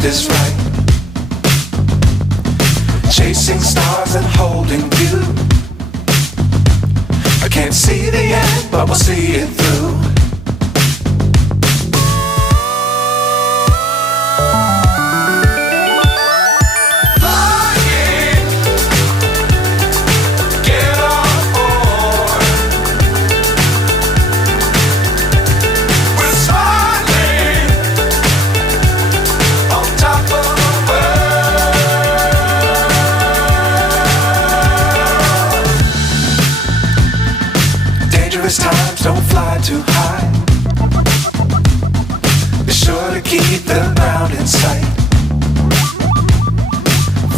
left is right. Chasing stars and holding you. I can't see the end, but we'll see it through. Times don't fly too high. Be sure to keep the ground in sight.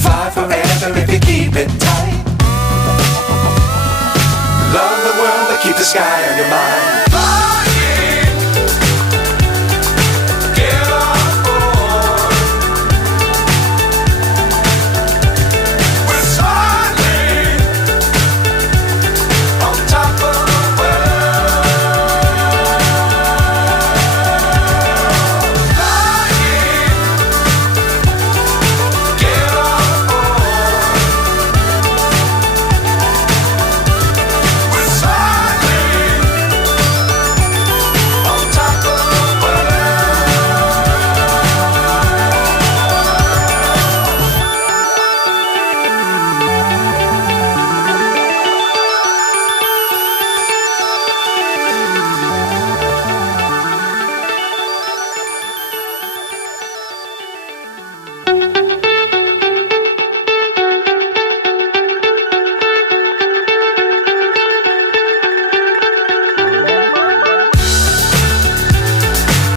Fly forever if you keep it tight. Love the world, but keep the sky on your mind.